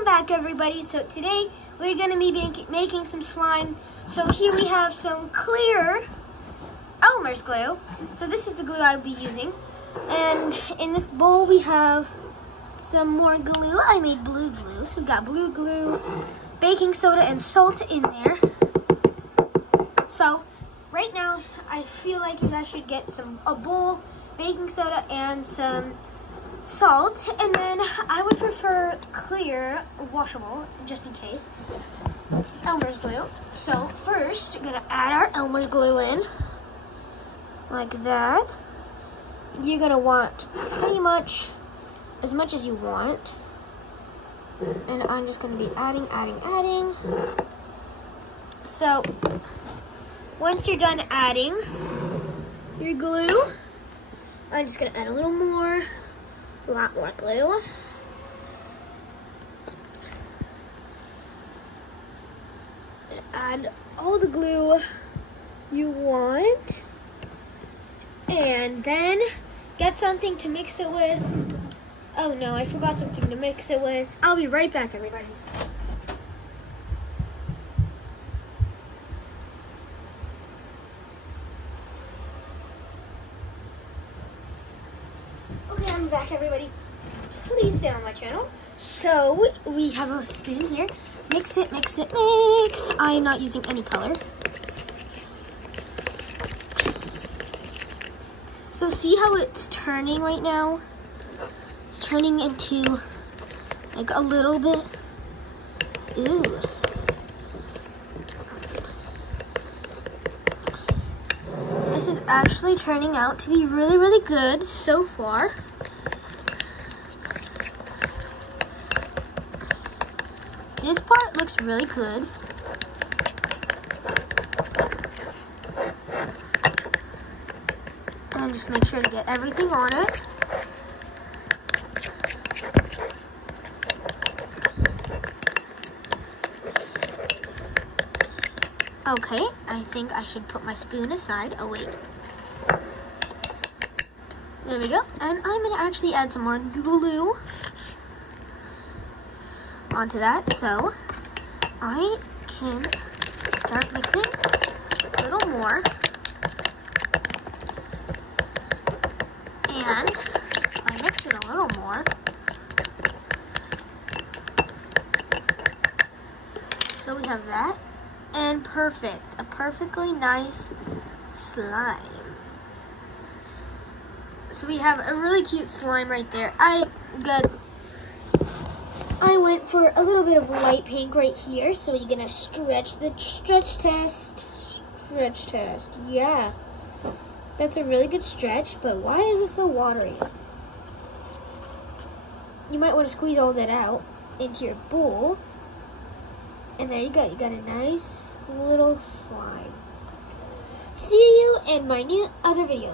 Welcome back, everybody. So today we're going to be making some slime. So here we have some clear Elmer's glue. So this is the glue I'll be using. And in this bowl we have some more glue. I made blue glue. So we've got blue glue, baking soda, and salt in there. So right now I feel like you guys should get a bowl, baking soda, and some salt, and then I would prefer clear, washable, just in case, Elmer's glue. So first, I'm gonna add our Elmer's glue in, like that. You're gonna want pretty much as much as you want, and I'm just gonna be adding. So once you're done adding your glue, I'm just gonna add a little more. A lot more glue. Add all the glue you want, and then get something to mix it with. Oh no, I forgot something to mix it with. I'll be right back, everybody. Okay, I'm back, everybody. Please stay on my channel. So we have a spoon here. Mix it, mix. I'm not using any color. So see how it's turning right now? It's turning into like a little bit. Ooh. This is actually turning out to be really, really good so far. This part looks really good. And just make sure to get everything on it. Okay, I think I should put my spoon aside. Oh wait. There we go. And I'm gonna actually add some more glue onto that, so I can start mixing a little more. And I mix it a little more. So we have that. And perfect. A perfectly nice slime. So we have a really cute slime right there. I went for a little bit of light pink right here. So you're gonna stretch test. Yeah. That's a really good stretch, but why is it so watery? You might want to squeeze all that out into your bowl. And there you go. You got a nice little slime. See you in my new other videos.